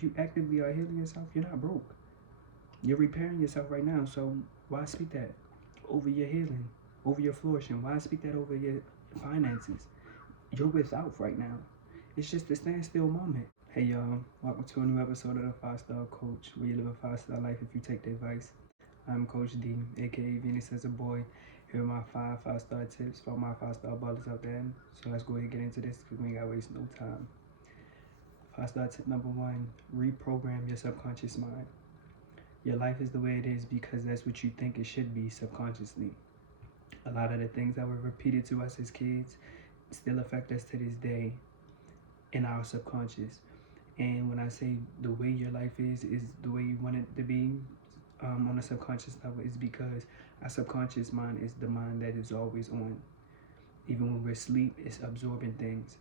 If you actively are healing yourself, you're not broke. You're repairing yourself right now. So why speak that over your healing, over your flourishing? Why speak that over your finances? You're without right now. It's just a standstill moment. Hey y'all, welcome to a new episode of the 5-Star Coach, where you live a 5-star life if you take the advice. I'm Coach D, aka Venus as a boy. Here are my 5-star tips for my 5-star ballers out there. So let's go ahead and get into this because we ain't gotta waste no time. 5-star tip number 1, reprogram your subconscious mind. Your life is the way it is because that's what you think it should be subconsciously. A lot of the things that were repeated to us as kids still affect us to this day in our subconscious. And when I say the way your life is the way you want it to be on a subconscious level, is because our subconscious mind is the mind that is always on. Even when we're asleep, it's absorbing things.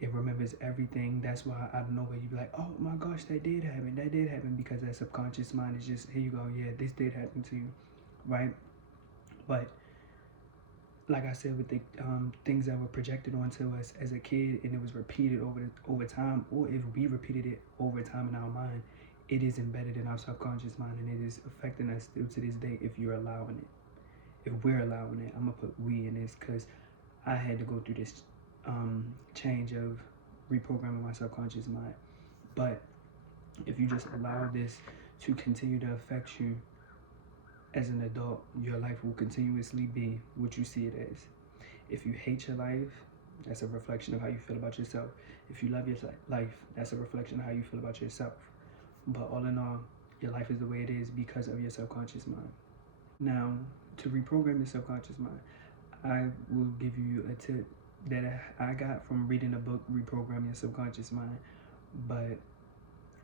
It remembers everything. That's why out of nowhere you be like, oh my gosh, that did happen, because that subconscious mind is just, here you go, yeah, this did happen to you, right? But like I said, with the things that were projected onto us as a kid, and it was repeated over time, or if we repeated it over time in our mind, it is embedded in our subconscious mind, and it is affecting us still to this day if you're allowing it. If we're allowing it, I'm gonna put we in this because I had to go through this change of reprogramming my subconscious mind. But if you just allow this to continue to affect you as an adult, your life will continuously be what you see it as. If you hate your life, that's a reflection of how you feel about yourself. If you love your life, that's a reflection of how you feel about yourself. But all in all, your life is the way it is because of your subconscious mind. Now, to reprogram your subconscious mind, I will give you a tip that I got from reading a book, Reprogramming Your Subconscious Mind, but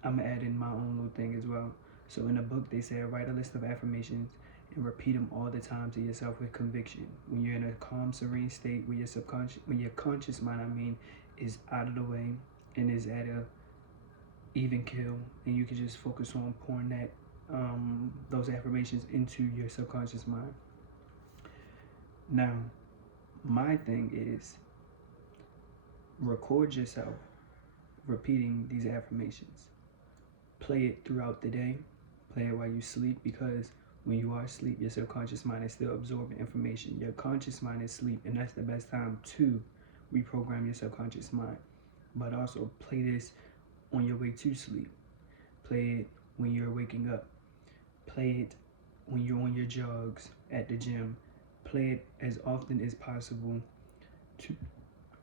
I'm gonna add in my own little thing as well. So in the book, they said write a list of affirmations and repeat them all the time to yourself with conviction. When you're in a calm, serene state, where your conscious mind, is out of the way and is at a even kill, and you can just focus on pouring that those affirmations into your subconscious mind. Now, my thing is record yourself repeating these affirmations. Play it throughout the day. Play it while you sleep, because when you are asleep, your subconscious mind is still absorbing information. Your conscious mind is asleep, and that's the best time to reprogram your subconscious mind. But also play this on your way to sleep. Play it when you're waking up. Play it when you're on your jogs at the gym. Play it as often as possible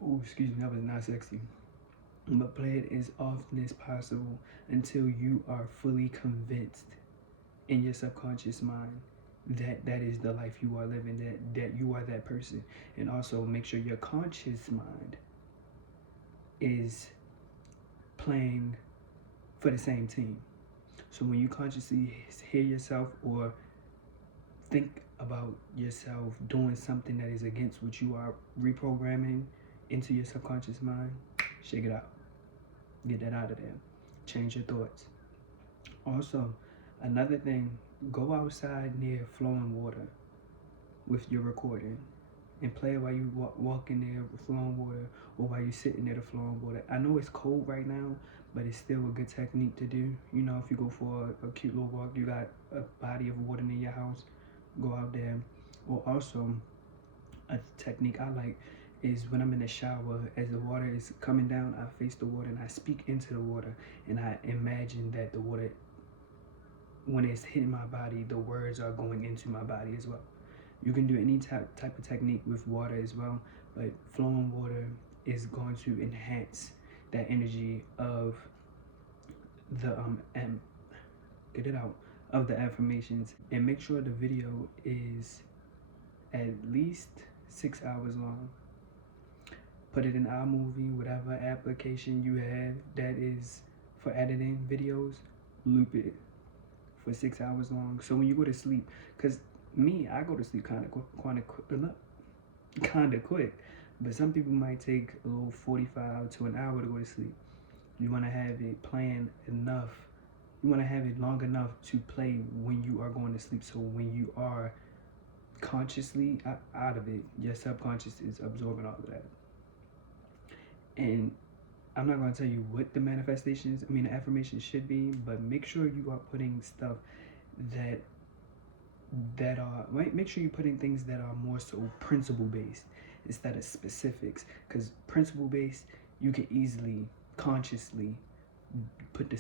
that was not sexy. But play it as often as possible until you are fully convinced in your subconscious mind that that is the life you are living, that you are that person. And also make sure your conscious mind is playing for the same team. So when you consciously hear yourself or think about yourself doing something that is against what you are reprogramming into your subconscious mind, shake it out. Get that out of there. Change your thoughts. Also, another thing, go outside near flowing water with your recording and play it while you walk in there with flowing water, or while you're sitting near the flowing water. I know it's cold right now, but it's still a good technique to do. You know, if you go for a cute little walk, you got a body of water near your house, go out there. Or also, a technique I like is when I'm in the shower, as the water is coming down, I face the water and I speak into the water, and I imagine that the water, when it's hitting my body, the words are going into my body as well. You can do any type of technique with water as well, but flowing water is going to enhance that energy of the of the affirmations. And make sure the video is at least 6 hours long. Put it in iMovie, whatever application you have that is for editing videos, loop it for 6 hours long. So when you go to sleep, because I go to sleep kind of quick, but some people might take a little 45 to an hour to go to sleep. You want to have it planned enough. You want to have it long enough to play when you are going to sleep. So when you are consciously out of it, your subconscious is absorbing all of that. And I'm not going to tell you what the manifestations, the affirmations should be, but make sure you are putting stuff that are, right? Make sure you're putting things that are more so principle based instead of specifics, because principle based, you can easily consciously put the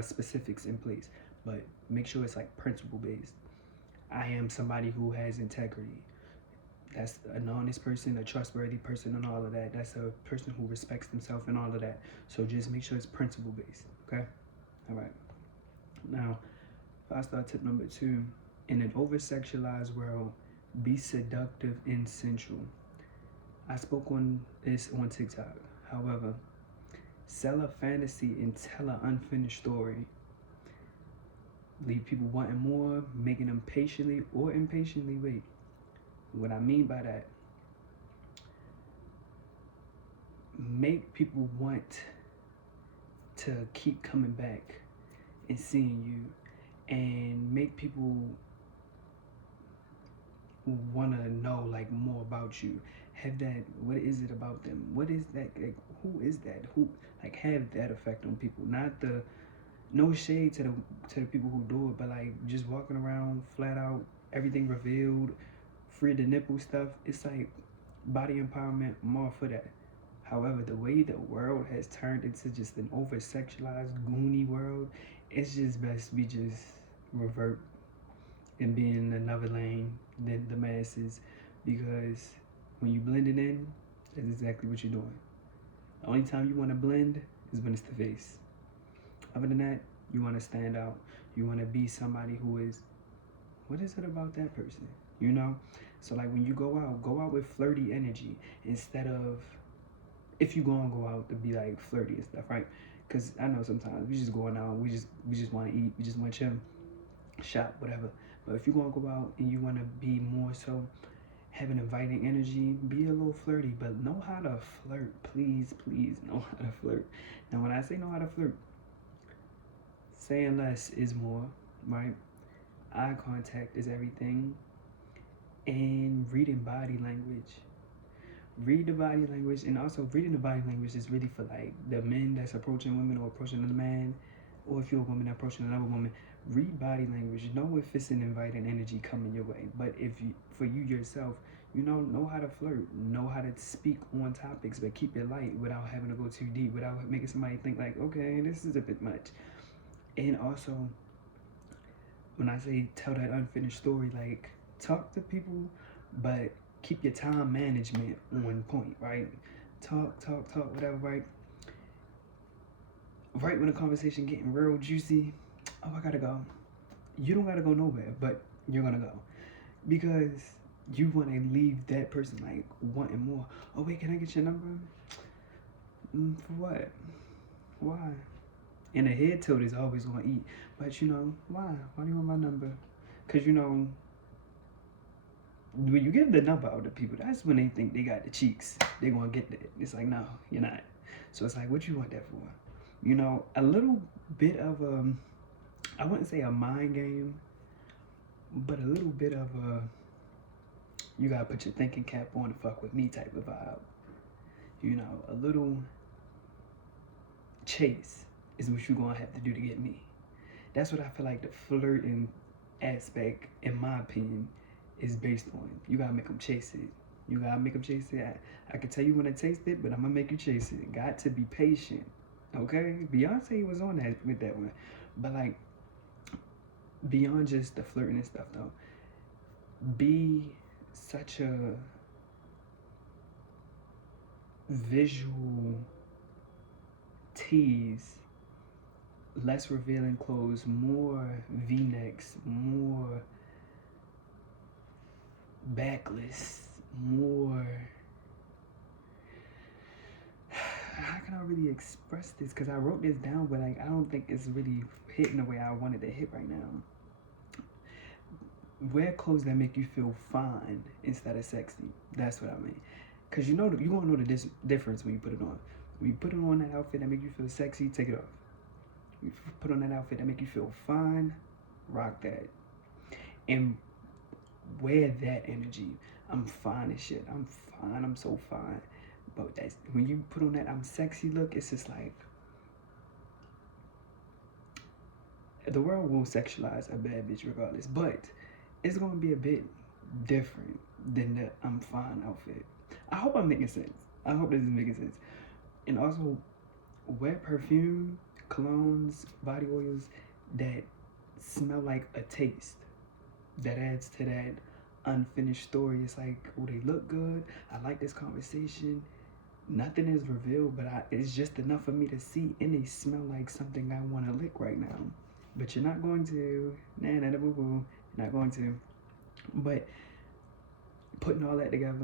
specifics in place, but make sure it's like principle based. I am somebody who has integrity. That's an honest person, a trustworthy person, and all of that. That's a person who respects themselves and all of that. So just make sure it's principle based. Okay. All right. Now, 5-star tip number 2: in an over-sexualized world, be seductive and sensual. I spoke on this on TikTok. However, sell a fantasy and tell an unfinished story. Leave people wanting more, making them patiently or impatiently wait. What I mean by that, make people want to keep coming back and seeing you, and make people want to know like more about you. Have that, what is it about them? What is that? Like, who is that? Who, like, have that effect on people? Not the, no shade to the people who do it, but like just walking around flat out, everything revealed, free the nipple stuff. It's like body empowerment. I'm all for that. However, the way the world has turned into just an over-sexualized, goony world, it's just best we just revert and be in another lane than the masses, because when you blend it in, that's exactly what you're doing. The only time you want to blend is when it's the face. Other than that, you want to stand out. You want to be somebody who is, what is it about that person? You know? So like when you go out with flirty energy instead of, if you go out to be like flirty and stuff, right? Because I know sometimes we just going out, we just want to eat, we just want to chill, shop, whatever. But if you're going to go out and you want to be more so, have an inviting energy, be a little flirty, but know how to flirt. Please know how to flirt. Now when I say know how to flirt, saying less is more, right? Eye contact is everything. And reading body language. Read the body language, and also reading the body language is really for like the men that's approaching women or approaching a man, or if you're a woman approaching another woman. Read body language. Know if it's an inviting energy coming your way. But if you, for you yourself, you know how to flirt, know how to speak on topics, but keep it light without having to go too deep, without making somebody think like, okay, this is a bit much. And also, when I say tell that unfinished story, like talk to people, but keep your time management on point, right? Talk, whatever, right? Right when the conversation getting real juicy, oh, I gotta go. You don't gotta go nowhere, but you're gonna go. Because you want to leave that person like wanting more. Oh wait, can I get your number? For what? Why? And a head tilt is always gonna eat. But you know, why? Why do you want my number? Because you know, when you give the number out to people, that's when they think they got the cheeks. They gonna get that. It's like, no, you're not. So it's like, what you want that for? You know, a little bit of I wouldn't say a mind game, but a little bit of you gotta put your thinking cap on to fuck with me type of vibe. You know, a little chase is what you're gonna have to do to get me. That's what I feel like the flirting aspect, in my opinion, is based on. You gotta make them chase it. You gotta make them chase it. I can tell you when to taste it, but I'm gonna make you chase it. Got to be patient, okay? Beyonce was on that with that one. But like, beyond just the flirting and stuff though, be such a visual tease. Less revealing clothes, more v-necks, more backless, more, how can I really express this? Because I wrote this down, but like I don't think it's really hitting the way I wanted to hit right now. Wear clothes that make you feel fine instead of sexy. That's what I mean. Because you know, you won't know the difference when you put it on. When you put it on that outfit that make you feel sexy, take it off. You put on that outfit that make you feel fine, rock that. And wear that energy. I'm fine as shit. I'm fine. I'm so fine. But that's when you put on that I'm sexy look, it's just like the world will sexualize a bad bitch regardless, but it's gonna be a bit different than the I'm fine outfit. I hope I'm making sense. I hope this is making sense. And also, wear perfume, colognes, body oils that smell like a taste. That adds to that unfinished story. It's like, oh, they look good. I like this conversation. Nothing is revealed, but it's just enough for me to see, and they smell like something I want to lick right now. But you're not going to. Nah, boo boo. You're not going to. But putting all that together,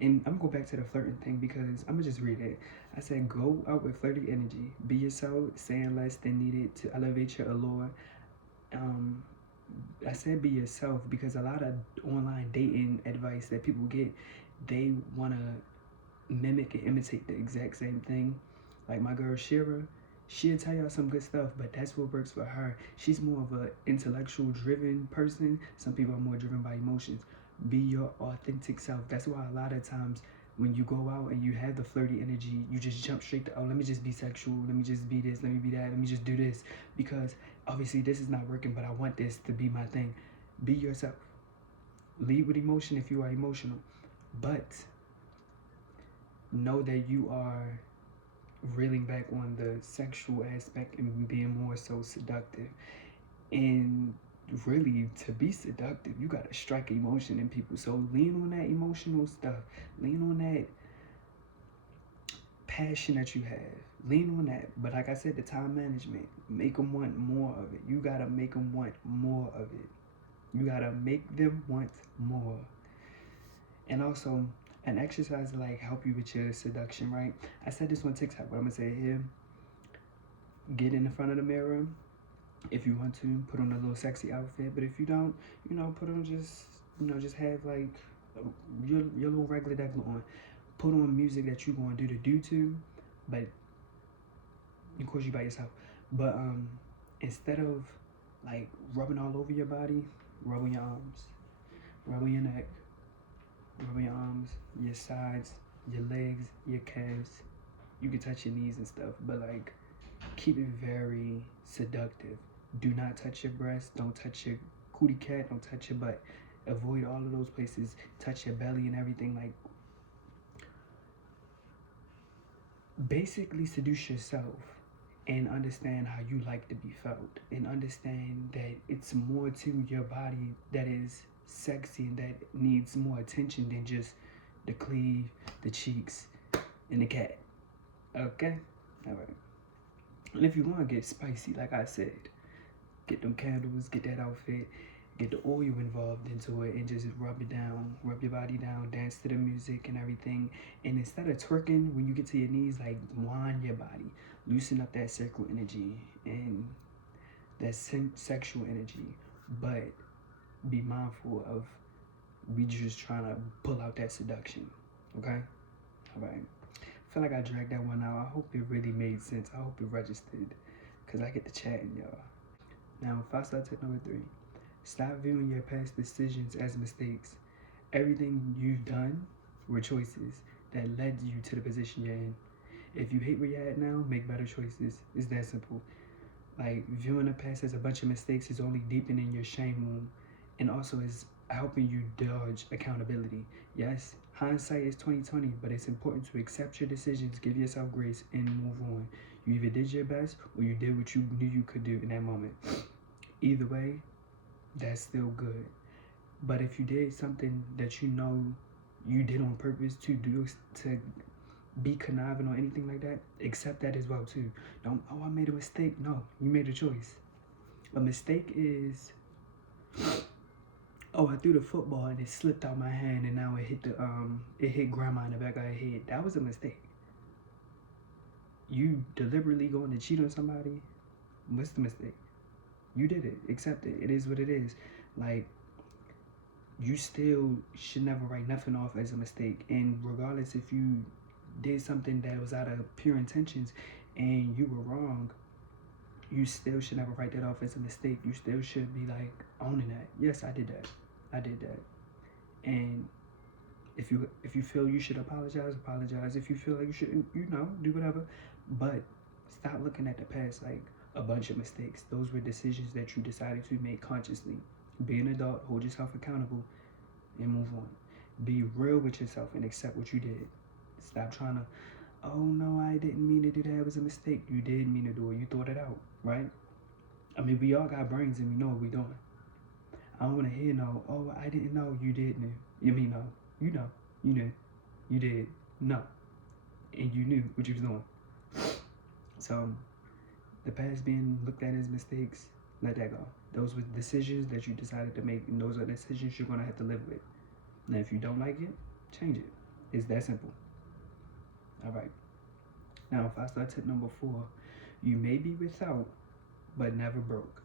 and I'm gonna go back to the flirting thing because I'm gonna just read it. I said, go out with flirty energy. Be yourself, saying less than needed to elevate your allure. I said be yourself because a lot of online dating advice that people get, they wanna mimic and imitate the exact same thing. Like my girl Shira, she'll tell y'all some good stuff, but that's what works for her. She's more of an intellectual driven person. Some people are more driven by emotions. Be your authentic self. That's why a lot of times when you go out and you have the flirty energy, you just jump straight to, oh, let me just be sexual, let me just be this, let me be that, let me just do this, because obviously this is not working, but I want this to be my thing. Be yourself. Lead with emotion if you are emotional, but know that you are reeling back on the sexual aspect and being more so seductive. And really, to be seductive, you gotta strike emotion in people. So lean on that emotional stuff. Lean on that passion that you have. Lean on that. But like I said, the time management. Make them want more of it. You gotta make them want more of it. You gotta make them want more. And also, an exercise to like help you with your seduction, right? I said this on TikTok, but I'm gonna say it here. Get in the front of the mirror. If you want to, put on a little sexy outfit. But if you don't, put on just have like your little regular devil on. Put on music that you're gonna do to, but of course you by yourself. But instead of like rubbing all over your body, rub on your arms, rub on your neck, rub on your arms, your sides, your legs, your calves. You can touch your knees and stuff, but like keep it very seductive. Do not touch your breast. Don't touch your cootie cat. Don't touch your butt. Avoid all of those places. Touch your belly and everything. Like, basically seduce yourself and understand how you like to be felt. And understand that it's more to your body that is sexy and that needs more attention than just the cleave, the cheeks, and the cat. Okay? All right. And if you want to get spicy, like I said, get them candles, get that outfit, get the oil involved into it, and just rub it down, rub your body down, dance to the music and everything. And instead of twerking, when you get to your knees, like wind your body, loosen up that circle energy and that sexual energy. But be mindful of we just trying to pull out that seduction. Okay? All right. I feel like I dragged that one out. I hope it really made sense. I hope it registered, because I get to chatting, y'all. Now, 5-star tip number 3. Stop viewing your past decisions as mistakes. Everything you've done were choices that led you to the position you're in. If you hate where you're at now, make better choices. It's that simple. Like, viewing the past as a bunch of mistakes is only deepening your shame wound, and also is helping you dodge accountability. Yes, hindsight is 20/20, but it's important to accept your decisions, give yourself grace, and move on. You either did your best or you did what you knew you could do in that moment. Either way, that's still good. But if you did something that you know you did on purpose to be conniving or anything like that, accept that as well too. Don't, oh, I made a mistake. No, you made a choice. A mistake is, oh, I threw the football and it slipped out my hand and now it hit grandma in the back of her head. That was a mistake. You deliberately going to cheat on somebody, what's the mistake? You did it. Accept it. It is what it is. Like, you still should never write nothing off as a mistake. And regardless if you did something that was out of pure intentions and you were wrong, you still should never write that off as a mistake. You still should be like owning that. Yes, I did that. I did that. And If you feel you should apologize, apologize. If you feel like you shouldn't, do whatever. But stop looking at the past like a bunch of mistakes. Those were decisions that you decided to make consciously. Be an adult, hold yourself accountable, and move on. Be real with yourself and accept what you did. Stop trying to, oh no, I didn't mean to do that. It was a mistake. You did mean to do it. You thought it out, right? I mean, we all got brains and we know what we're doing. I don't want to hear no, oh, I didn't know. You did know. You mean no. You know. You knew. You did. No. And you knew what you was doing. So, the past being looked at as mistakes, let that go. Those were decisions that you decided to make, and those are decisions you're going to have to live with. Now, if you don't like it, change it. It's that simple. All right. Now, if I start tip number 4, you may be without, but never broke.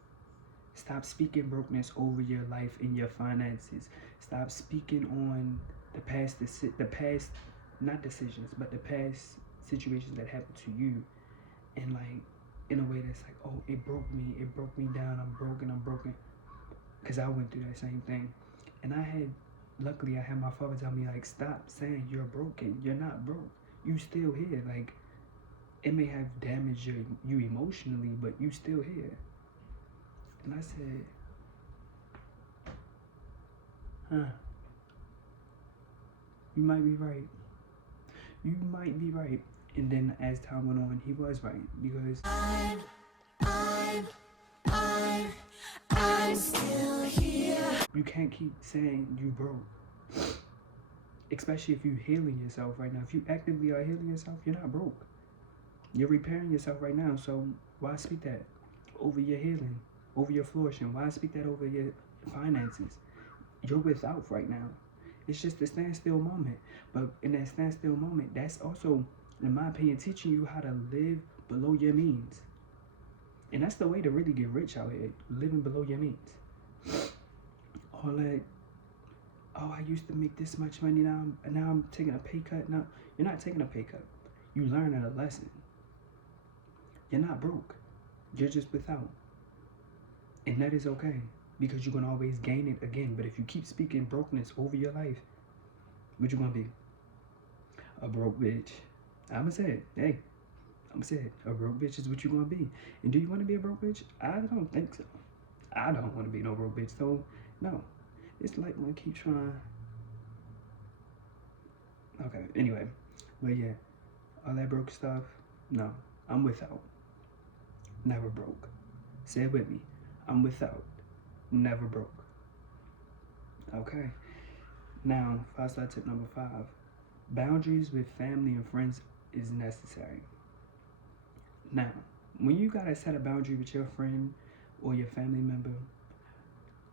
Stop speaking brokenness over your life and your finances. Stop speaking on the past, not decisions, but the past situations that happened to you, and like in a way that's like, oh, it broke me down, I'm broken. Because I went through that same thing, and luckily I had my father tell me, like, stop saying you're broken. You're not broke. You still here. Like, it may have damaged you emotionally, but you still here. And I said, you might be right. You might be right. And then as time went on, he was right, because I'm still here. You can't keep saying you broke. Especially if you're healing yourself right now. If you actively are healing yourself, you're not broke. You're repairing yourself right now. So why speak that over your healing, over your flourishing? Why speak that over your finances? You're without right now. It's just a standstill moment. But in that standstill moment, that's also, in my opinion, teaching you how to live below your means. And that's the way to really get rich out here, living below your means. All that, oh, I used to make this much money, now I'm taking a pay cut. No, you're not taking a pay cut. You learning a lesson. You're not broke. You're just without. And that is okay, because you're going to always gain it again. But if you keep speaking brokenness over your life, what you going to be? A broke bitch. I'm going to say it. Hey, I'm going to say it. A broke bitch is what you're going to be. And do you want to be a broke bitch? I don't think so. I don't want to be no broke bitch. So, no. It's like when I keep trying. Okay, anyway. But yeah, all that broke stuff, no. I'm without. Never broke. Say it with me. I'm without. Never broke. Okay. Now, 5-star tip number 5. Boundaries with family and friends is necessary. Now, when you gotta set a boundary with your friend or your family member,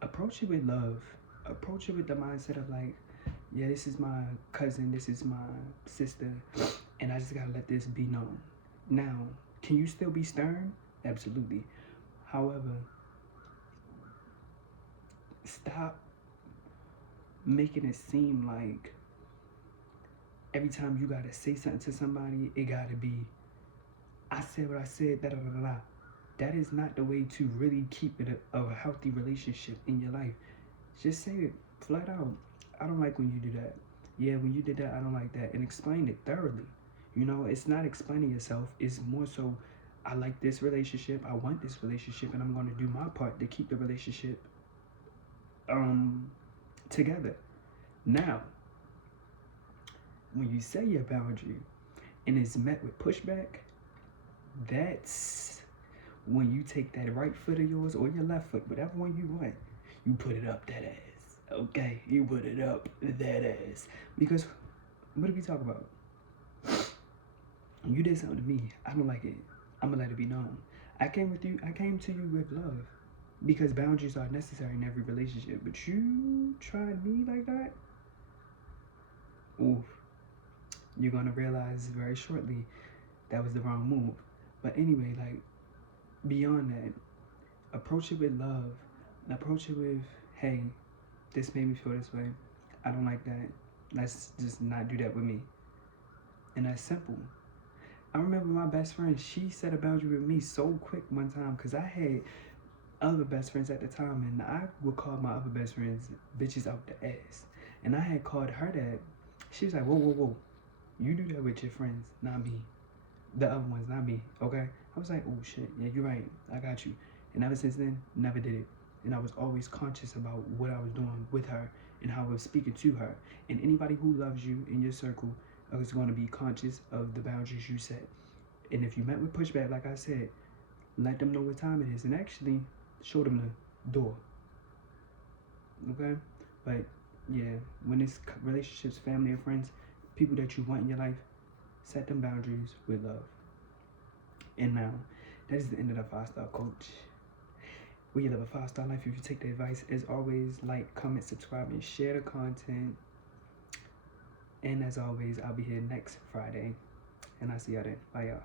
approach it with love. Approach it with the mindset of like, yeah, this is my cousin, this is my sister, and I just gotta let this be known. Now, can you still be stern? Absolutely. However, stop making it seem like every time you gotta say something to somebody, it gotta be, I said what I said, da da da da. That is not the way to really keep it a healthy relationship in your life. Just say it flat out. I don't like when you do that. Yeah, when you did that, I don't like that. And explain it thoroughly. You know, it's not explaining yourself. It's more so, I like this relationship. I want this relationship. And I'm going to do my part to keep the relationship together. Now, when you say your boundary and it's met with pushback, that's when you take that right foot of yours or your left foot, whatever one you want, you put it up that ass. Okay, you put it up that ass. Because what did we talk about? You did something to me. I don't like it. I'm gonna let it be known. I came to you with love, because boundaries are necessary in every relationship. But you tried me like that? Oof. You're gonna realize very shortly that was the wrong move. But anyway, like, beyond that, approach it with love. Approach it with, hey, this made me feel this way. I don't like that. Let's just not do that with me. And that's simple. I remember my best friend, she set a boundary with me so quick one time, because I had other best friends at the time, and I would call my other best friends bitches out the ass. And I had called her that She was like, whoa, whoa, whoa. You do that with your friends, not me. The other ones, not me, okay? I was like, oh shit, yeah, you're right. I got you. And ever since then, never did it. And I was always conscious about what I was doing with her and how I was speaking to her. And anybody who loves you in your circle is going to be conscious of the boundaries you set. And if you met with pushback, like I said, let them know what time it is and actually show them the door. Okay? But yeah, when it's relationships, family, and friends, people that you want in your life, set them boundaries with love. And now, that is the end of the 5-Star Coach. Will you live a 5-star life if you take the advice? As always, like, comment, subscribe, and share the content. And as always, I'll be here next Friday. And I'll see y'all then. Bye, y'all.